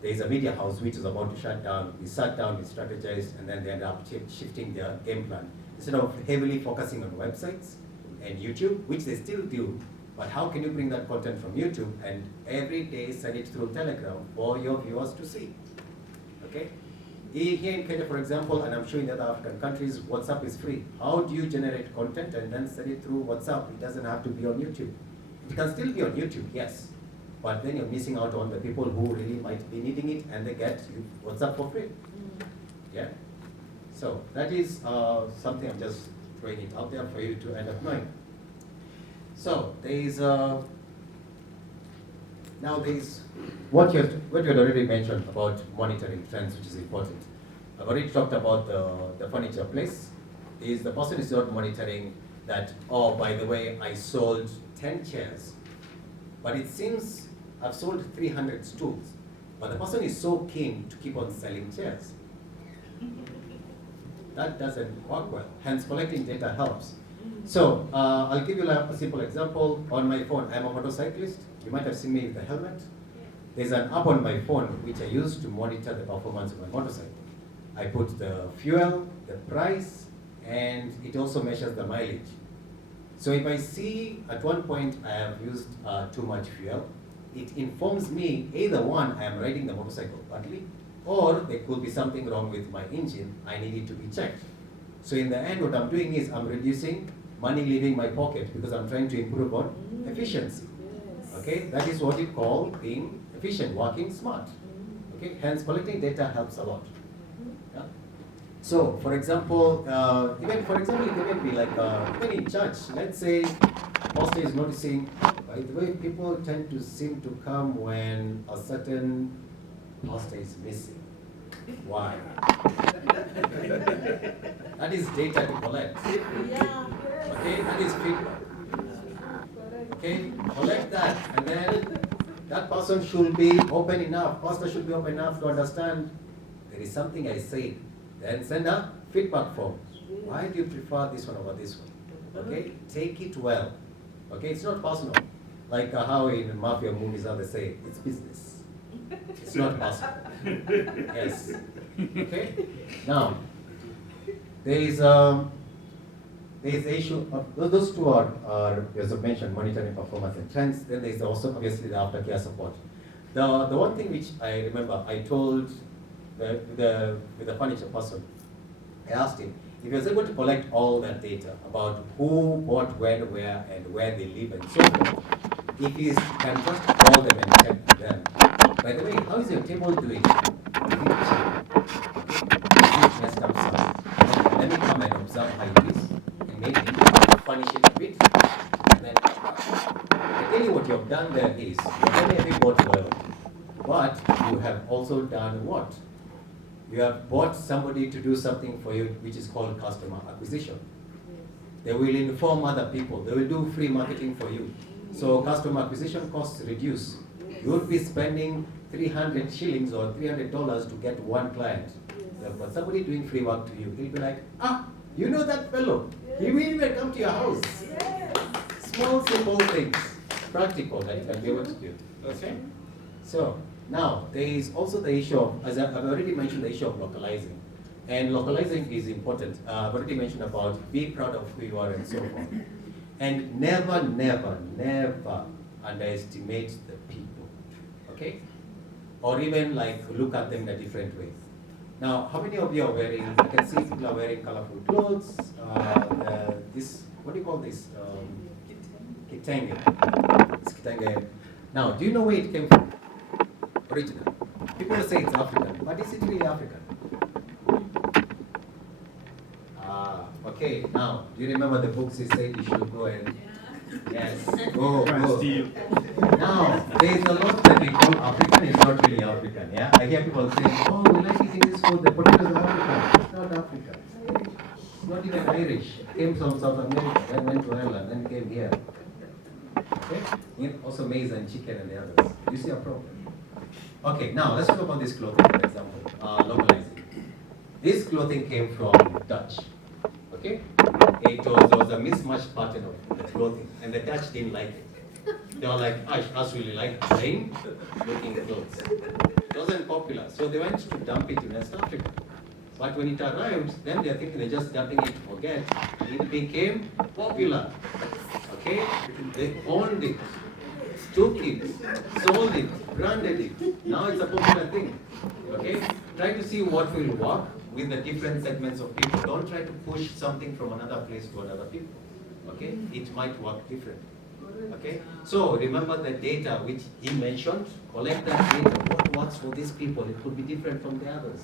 There is a media house which is about to shut down. We sat down, we strategized, and then they ended up shifting their game plan. Instead of heavily focusing on websites and YouTube, which they still do, but how can you bring that content from YouTube and every day send it through Telegram for your viewers to see? Okay? Here in Kenya, for example, and I'm sure in other African countries, WhatsApp is free. How do you generate content and then send it through WhatsApp? It doesn't have to be on YouTube. It can still be on YouTube, yes. But then you're missing out on the people who really might be needing it and they get WhatsApp for free. Yeah? So that is something I'm just throwing it out there for you to end up knowing. So there is now there's what you had already mentioned about monitoring trends, which is important. I've already talked about the furniture place. Is the person is not monitoring that, oh, by the way, I sold 10 chairs, but it seems I've sold 300 stools. But the person is so keen to keep on selling chairs. That doesn't work well. Hence, collecting data helps. So I'll give you a simple example. On my phone, I'm a motorcyclist. You might have seen me with the helmet. There's an app on my phone which I use to monitor the performance of my motorcycle. I put the fuel, the price, and it also measures the mileage. So if I see at one point I have used too much fuel, it informs me either one, I am riding the motorcycle badly, or there could be something wrong with my engine, I need it to be checked. So in the end, what I'm doing is I'm reducing money leaving my pocket because I'm trying to improve on efficiency. Okay, that is what you call being efficient, working smart. Okay, hence collecting data helps a lot. Yeah? So, for example, it can be like even in church. Let's say pastor is noticing. By the way, people tend to seem to come when a certain pastor is missing. Why? That is data to collect. Yeah. Okay, that is feedback. Okay, collect that, and then that person should be open enough, pastor should be open enough to understand there is something I say. Then send a feedback form. Why do you prefer this one over this one? Okay, take it well. Okay, it's not personal. Like how in mafia movies how they say, it's business. It's not personal. Yes. Okay. Now, there is the issue of those two are as I mentioned, monitoring performance and trends. Then there is also obviously the aftercare support. The one thing which I remember I told with the furniture person, I asked him if he was able to collect all that data about who bought when, where, and where they live and so forth. If he can just call them and check them. By the way, how is your table doing? Messed up something. Let me come and observe how it is and maybe furnish it a bit. And then I tell you what you have done there is you have only bought well, but you have also done what? You have bought somebody to do something for you, which is called customer acquisition. They will inform other people. They will do free marketing for you. So customer acquisition costs reduce. You would be spending 300 shillings or $300 to get one client. But somebody doing free work to you, he'll be like, you know that fellow. He will even come to your house. Small, simple things, practical that you can be able to do. Okay? So, now, there is also the issue of, as I've already mentioned, the issue of localizing. And localizing is important. I've already mentioned about be proud of who you are and so forth. And never, never, never underestimate the people. Okay? Or even like look at them in a different way. Now, how many of you are wearing, I can see people are wearing colorful clothes. This, what do you call this? Kitenge. It's kitenge. Now, do you know where it came from? Original. People say it's African, but is it really African? Okay, now, do you remember the books he said you should go and... Yes, go. Now, there is a lot that we call African, it's not really African, yeah? I hear people saying, oh, we like eating this food, the potatoes are African. It's not African. It's not even Irish. It came from South America, then went to Ireland, then came here. Okay? Also maize and chicken and the others. You see a problem? Okay, now let's talk about this clothing, for example, localizing. This clothing came from Dutch. Okay? There was a mismatched pattern of the clothing, and the Dutch didn't like it. They were like, us really like rain, making clothes. It wasn't popular, so they went to dump it in West Africa. But when it arrived, then they're thinking they're just dumping it to forget. It became popular. Okay? They owned it, took it, sold it, branded it. Now it's a popular thing. Okay? Try to see what will work with the different segments of people. Don't try to push something from another place to another people. Okay? It might work different. Okay? So remember the data which he mentioned, collect that data, what works for these people, it could be different from the others.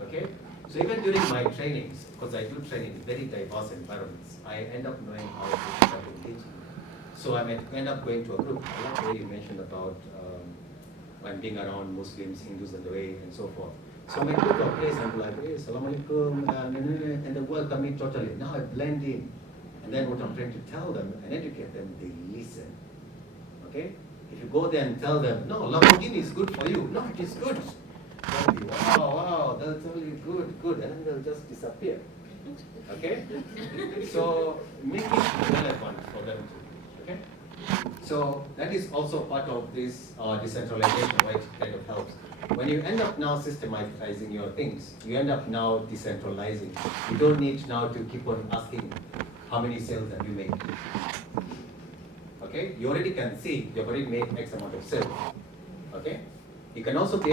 Okay? So even during my trainings, because I do train in very diverse environments, I end up knowing how to start engaging. So I might end up going to a group, like where you mentioned about when being around Muslims, Hindus, and the way, and so forth. So my group of place, I'm like, hey, salam alaikum, and they welcome me totally. Now I blend in. And then what I'm trying to tell them and educate them, they listen. Okay? If you go there and tell them, no, Lamborghini is good for you. No, it is good. They'll be, wow, they'll tell you good, and then they'll just disappear. Okay? So make it relevant for them too. Okay? So that is also part of this decentralization, why it kind of helps. When you end up now systematizing your things, you end up now decentralizing. You don't need now to keep on asking how many sales have you made. Okay? You already can see you've already made X amount of sales. Okay? You can also be